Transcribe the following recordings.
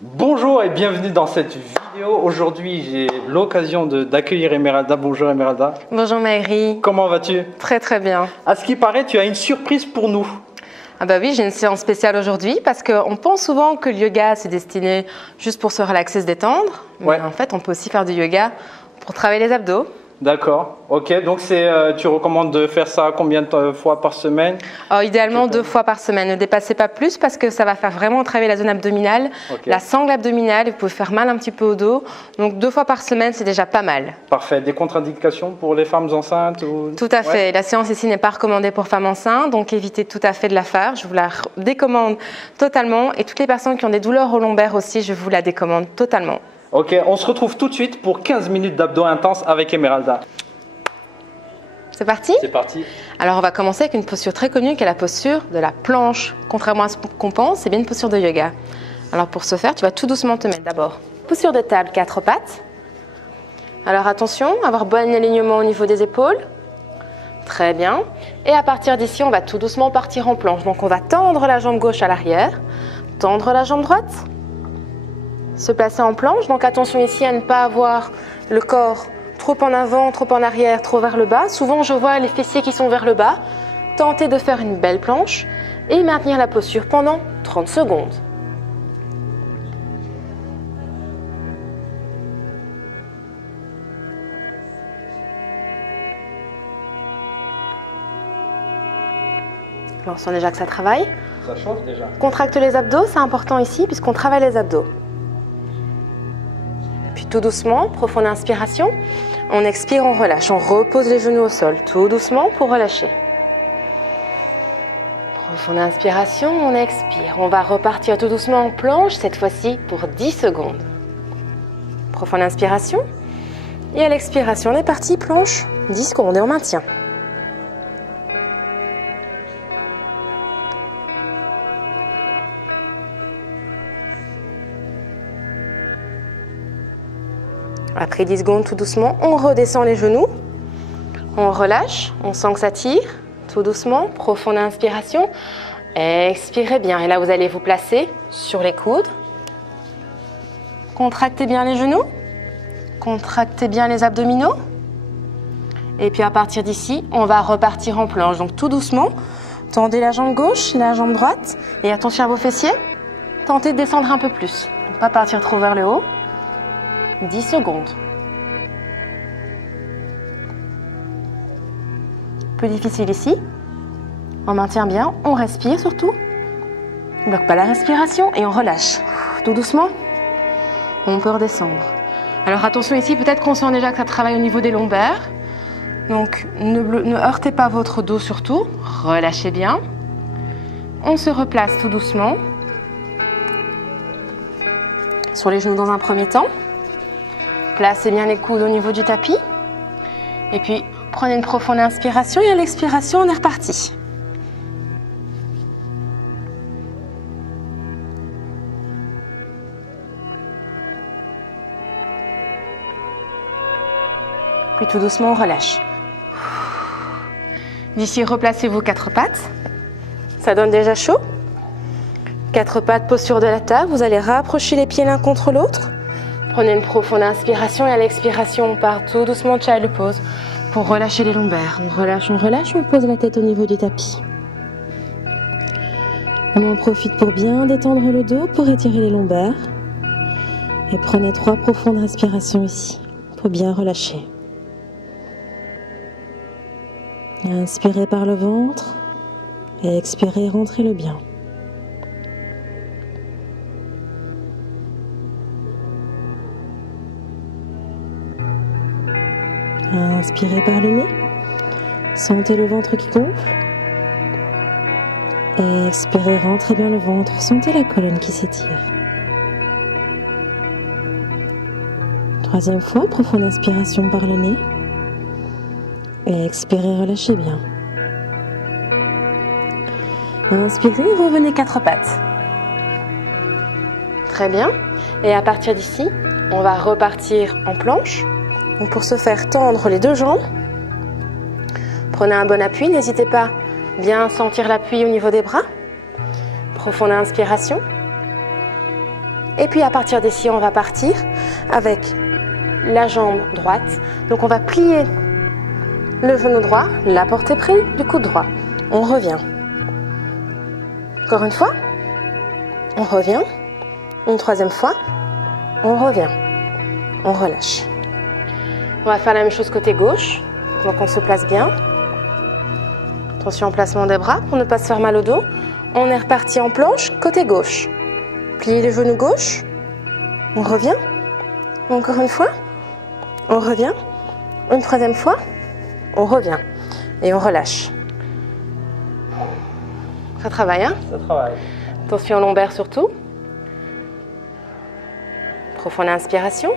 Bonjour et bienvenue dans cette vidéo. Aujourd'hui, j'ai l'occasion d'accueillir Emeralda. Bonjour Emeralda. Bonjour Maëri. Comment vas-tu? Très très bien. À ce qui paraît, tu as une surprise pour nous. Ah bah oui, j'ai une séance spéciale aujourd'hui parce qu'on pense souvent que le yoga c'est destiné juste pour se relaxer, se détendre. Ouais. Mais en fait, on peut aussi faire du yoga pour travailler les abdos. D'accord, ok. Donc tu recommandes de faire ça combien de fois par semaine? Idéalement 2 fois par semaine. Ne dépassez pas plus parce que ça va faire vraiment travailler la zone abdominale, la sangle abdominale. Vous pouvez faire mal un petit peu au dos. Donc 2 fois par semaine, c'est déjà pas mal. Parfait. Des contre-indications pour les femmes enceintes ou... Tout à fait. La séance ici n'est pas recommandée pour femmes enceintes, donc évitez tout à fait de la faire. Je vous la décommande totalement. Et toutes les personnes qui ont des douleurs au lombaire aussi, je vous la décommande totalement. Ok, on se retrouve tout de suite pour 15 minutes d'abdos intenses avec Emeralda. C'est parti? C'est parti. Alors on va commencer avec une posture très connue qui est la posture de la planche. Contrairement à ce qu'on pense, c'est bien une posture de yoga. Alors pour ce faire, tu vas tout doucement te mettre d'abord. Posture de table, 4 pattes. Alors attention, avoir bon alignement au niveau des épaules. Très bien. Et à partir d'ici, on va tout doucement partir en planche. Donc on va tendre la jambe gauche à l'arrière, tendre la jambe droite, se placer en planche. Donc attention ici à ne pas avoir le corps trop en avant, trop en arrière, trop vers le bas. Souvent, je vois les fessiers qui sont vers le bas. Tentez de faire une belle planche et maintenir la posture pendant 30 secondes. Alors, on sent déjà que ça travaille. Ça chauffe déjà. Contracte les abdos, c'est important ici puisqu'on travaille les abdos. Puis tout doucement, profonde inspiration. On expire, on relâche. On repose les genoux au sol, tout doucement pour relâcher. Profonde inspiration, on expire. On va repartir tout doucement en planche, cette fois-ci pour 10 secondes. Profonde inspiration. Et à l'expiration, on est parti, planche, 10 secondes et on maintient. Après 10 secondes, tout doucement, on redescend les genoux. On relâche, on sent que ça tire. Tout doucement, profonde inspiration. Expirez bien. Et là, vous allez vous placer sur les coudes. Contractez bien les genoux. Contractez bien les abdominaux. Et puis à partir d'ici, on va repartir en planche. Donc tout doucement, tendez la jambe gauche, la jambe droite. Et attention à vos fessiers. Tentez de descendre un peu plus. Pas partir trop vers le haut. 10 secondes. Peu difficile ici. On maintient bien, on respire surtout. On ne bloque pas la respiration et on relâche. Tout doucement, on peut redescendre. Alors attention ici, peut-être qu'on sent déjà que ça travaille au niveau des lombaires. Donc ne heurtez pas votre dos surtout. Relâchez bien. On se replace tout doucement. Sur les genoux dans un premier temps. Placez bien les coudes au niveau du tapis. Et puis, prenez une profonde inspiration et à l'expiration, on est reparti. Puis tout doucement, on relâche. D'ici, replacez vos 4 pattes. Ça donne déjà chaud. 4 pattes, posture de la table. Vous allez rapprocher les pieds l'un contre l'autre. Prenez une profonde inspiration et à l'expiration, on part tout doucement, child pose pour relâcher les lombaires. On relâche, on pose la tête au niveau du tapis. On en profite pour bien détendre le dos, pour étirer les lombaires. Et prenez 3 profondes respirations ici, pour bien relâcher. Inspirez par le ventre et expirez, rentrez le bien. Inspirez par le nez, sentez le ventre qui gonfle. Et expirez, rentrez bien le ventre, sentez la colonne qui s'étire. 3e fois, profonde inspiration par le nez. Et expirez, relâchez bien. Inspirez, revenez 4 pattes. Très bien. Et à partir d'ici, on va repartir en planche. Donc pour se faire tendre les 2 jambes, prenez un bon appui, n'hésitez pas à bien sentir l'appui au niveau des bras. Profonde inspiration. Et puis à partir d'ici, on va partir avec la jambe droite. Donc on va plier le genou droit, la portée prise du coude droit. On revient. Encore une fois. On revient. Une troisième fois. On revient. On relâche. On va faire la même chose côté gauche. Donc on se place bien. Attention au placement des bras pour ne pas se faire mal au dos. On est reparti en planche côté gauche. Pliez le genou gauche. On revient. Encore une fois. On revient. Une troisième fois. On revient. Et on relâche. Ça travaille, hein? Ça travaille. Attention lombaire surtout. Profonde inspiration.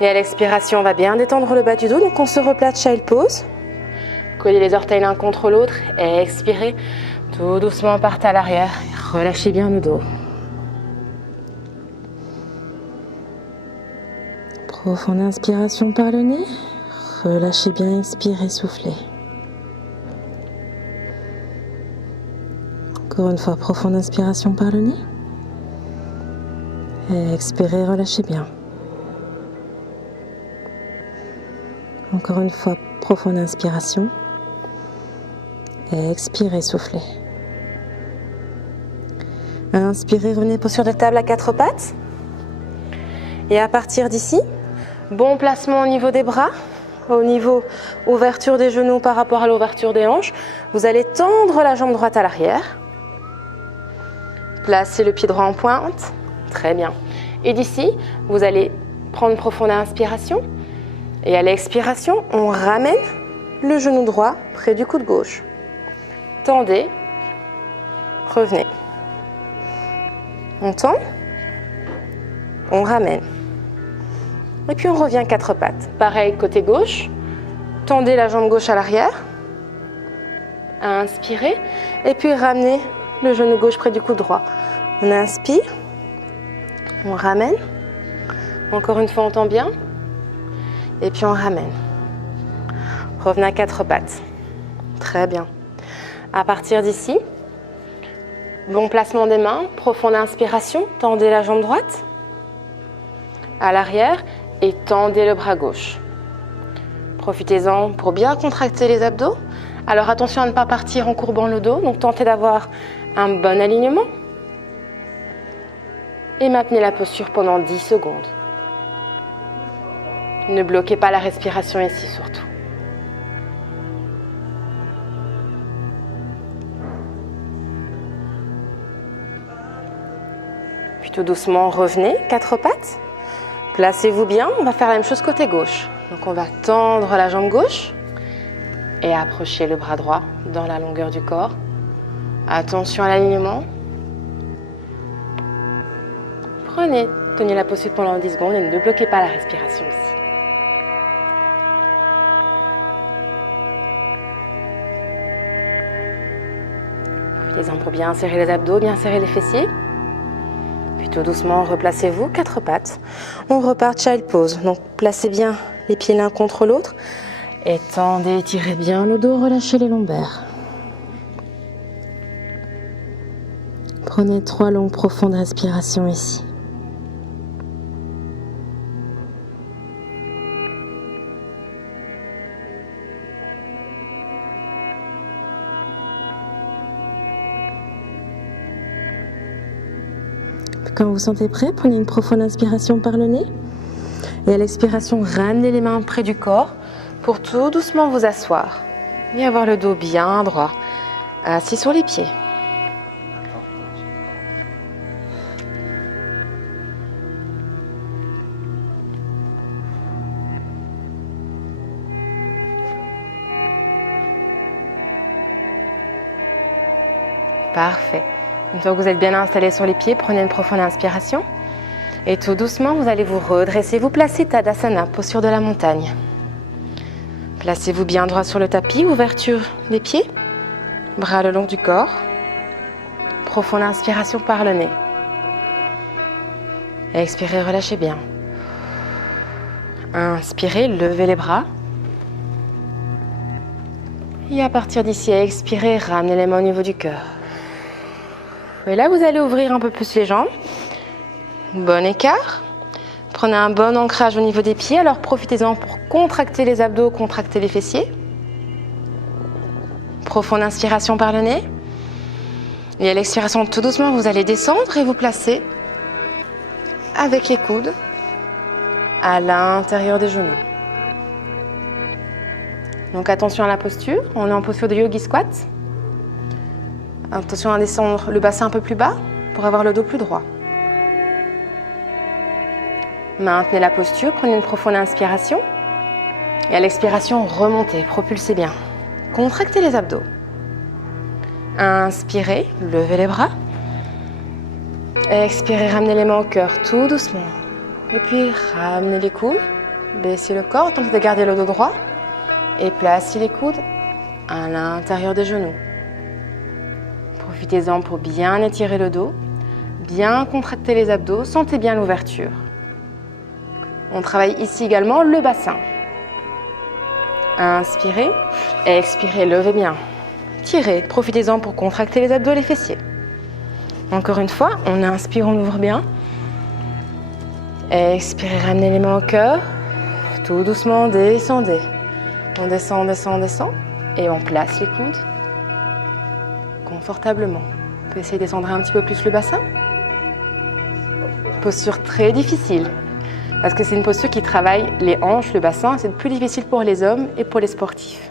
Et à l'expiration, on va bien détendre le bas du dos. Donc on se replace, child pose. Collez les orteils l'un contre l'autre. Et expirez. Tout doucement, partez à l'arrière. Relâchez bien le dos. Profonde inspiration par le nez. Relâchez bien, expirez, soufflez. Encore une fois, profonde inspiration par le nez. Et expirez, relâchez bien. Encore une fois, profonde inspiration. Et expirez, soufflez. Inspirez, revenez posture de table à quatre pattes. Et à partir d'ici, bon placement au niveau des bras, au niveau ouverture des genoux par rapport à l'ouverture des hanches. Vous allez tendre la jambe droite à l'arrière. Placez le pied droit en pointe. Très bien. Et d'ici, vous allez prendre une profonde inspiration. Et à l'expiration, on ramène le genou droit près du coude gauche. Tendez. Revenez. On tend. On ramène. Et puis on revient quatre pattes. Pareil côté gauche. Tendez la jambe gauche à l'arrière. Inspirez. Et puis ramenez le genou gauche près du coude droit. On inspire. On ramène. Encore une fois, on tend bien. Et puis on ramène. Revenez à quatre pattes. Très bien. À partir d'ici, bon placement des mains. Profonde inspiration. Tendez la jambe droite à l'arrière. Et tendez le bras gauche. Profitez-en pour bien contracter les abdos. Alors attention à ne pas partir en courbant le dos. Donc tentez d'avoir un bon alignement. Et maintenez la posture pendant 10 secondes. Ne bloquez pas la respiration ici surtout. Puis tout doucement, revenez, quatre pattes. Placez-vous bien, on va faire la même chose côté gauche. Donc on va tendre la jambe gauche et approcher le bras droit dans la longueur du corps. Attention à l'alignement. Tenez la posture pendant 10 secondes et ne bloquez pas la respiration ici. Profitez-en pour bien serrer les abdos, bien serrer les fessiers. Puis tout doucement, replacez-vous, quatre pattes. On repart child pose. Donc placez bien les pieds l'un contre l'autre. Et tendez, tirez bien le dos, relâchez les lombaires. Prenez 3 longues profondes respirations ici. Quand vous sentez prêt, prenez une profonde inspiration par le nez. Et à l'expiration, ramenez les mains près du corps pour tout doucement vous asseoir. Et avoir le dos bien droit, assis sur les pieds. Parfait. Une fois que vous êtes bien installé sur les pieds, prenez une profonde inspiration. Et tout doucement, vous allez vous redresser, vous placer Tadasana, posture de la montagne. Placez-vous bien droit sur le tapis, ouverture des pieds, bras le long du corps. Profonde inspiration par le nez. Expirez, relâchez bien. Inspirez, levez les bras. Et à partir d'ici, expirez, ramenez les mains au niveau du cœur. Et là, vous allez ouvrir un peu plus les jambes. Bon écart. Prenez un bon ancrage au niveau des pieds. Alors profitez-en pour contracter les abdos, contracter les fessiers. Profonde inspiration par le nez. Et à l'expiration, tout doucement, vous allez descendre et vous placer avec les coudes à l'intérieur des genoux. Donc attention à la posture. On est en posture de yogi squat. Attention à descendre le bassin un peu plus bas pour avoir le dos plus droit. Maintenez la posture, prenez une profonde inspiration. Et à l'expiration, remontez, propulsez bien. Contractez les abdos. Inspirez, levez les bras. Expirez, ramenez les mains au cœur tout doucement. Et puis ramenez les coudes, baissez le corps, tentez de garder le dos droit. Et placez les coudes à l'intérieur des genoux. Profitez-en pour bien étirer le dos, bien contracter les abdos, sentez bien l'ouverture. On travaille ici également le bassin. Inspirez, expirez, levez bien. Tirez, profitez-en pour contracter les abdos et les fessiers. Encore une fois, on inspire, on ouvre bien. Expirez, ramenez les mains au cœur. Tout doucement, descendez. On descend, descend, descend. Et on place les coudes confortablement. On peut essayer de descendre un petit peu plus le bassin. Posture très difficile. Parce que c'est une posture qui travaille les hanches, le bassin. C'est plus difficile pour les hommes et pour les sportifs.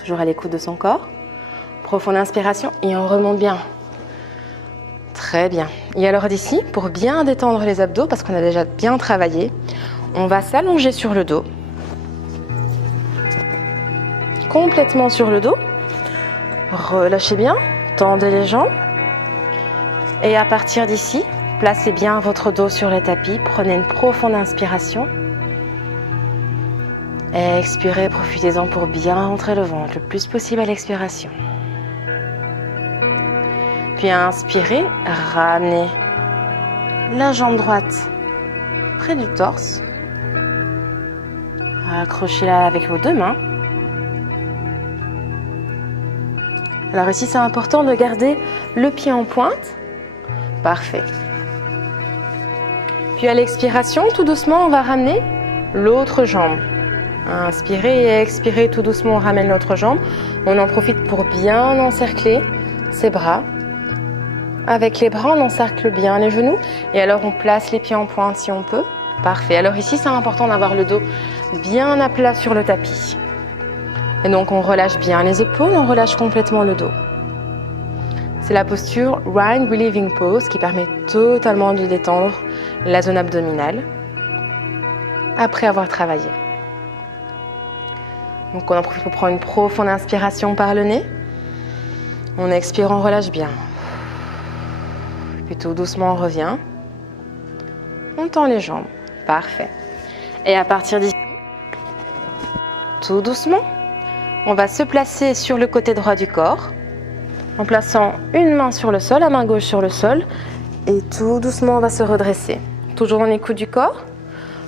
Toujours à l'écoute de son corps. Profonde inspiration et on remonte bien. Très bien. Et alors d'ici, pour bien détendre les abdos, parce qu'on a déjà bien travaillé, on va s'allonger sur le dos. Complètement sur le dos. Relâchez bien, tendez les jambes. Et à partir d'ici, placez bien votre dos sur le tapis. Prenez une profonde inspiration. Expirez, profitez-en pour bien rentrer le ventre le plus possible à l'expiration. Puis inspirez, ramenez la jambe droite près du torse. Accrochez-la avec vos deux mains. Alors ici, c'est important de garder le pied en pointe. Parfait. Puis à l'expiration, tout doucement, on va ramener l'autre jambe. Inspirez et expirez, tout doucement, on ramène l'autre jambe. On en profite pour bien encercler ses bras. Avec les bras, on encercle bien les genoux. Et alors, on place les pieds en pointe si on peut. Parfait. Alors ici, c'est important d'avoir le dos bien à plat sur le tapis. Et donc, on relâche bien les épaules, on relâche complètement le dos. C'est la posture Right Relieving Pose qui permet totalement de détendre la zone abdominale après avoir travaillé. Donc, on en profite pour prendre une profonde inspiration par le nez. On expire, on relâche bien. Puis tout doucement, on revient. On tend les jambes. Parfait. Et à partir d'ici, tout doucement, on va se placer sur le côté droit du corps en plaçant une main sur le sol, la main gauche sur le sol. Et tout doucement, on va se redresser. Toujours en écoute du corps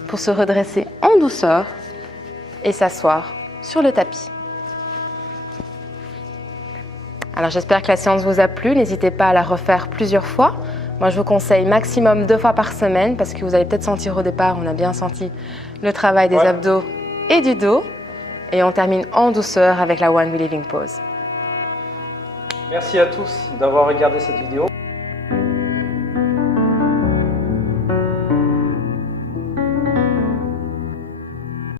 pour se redresser en douceur et s'asseoir sur le tapis. Alors j'espère que la séance vous a plu. N'hésitez pas à la refaire plusieurs fois. Moi, je vous conseille maximum 2 fois par semaine parce que vous allez peut-être sentir au départ, on a bien senti le travail des abdos et du dos. Et on termine en douceur avec la One Relieving Pose. Merci à tous d'avoir regardé cette vidéo.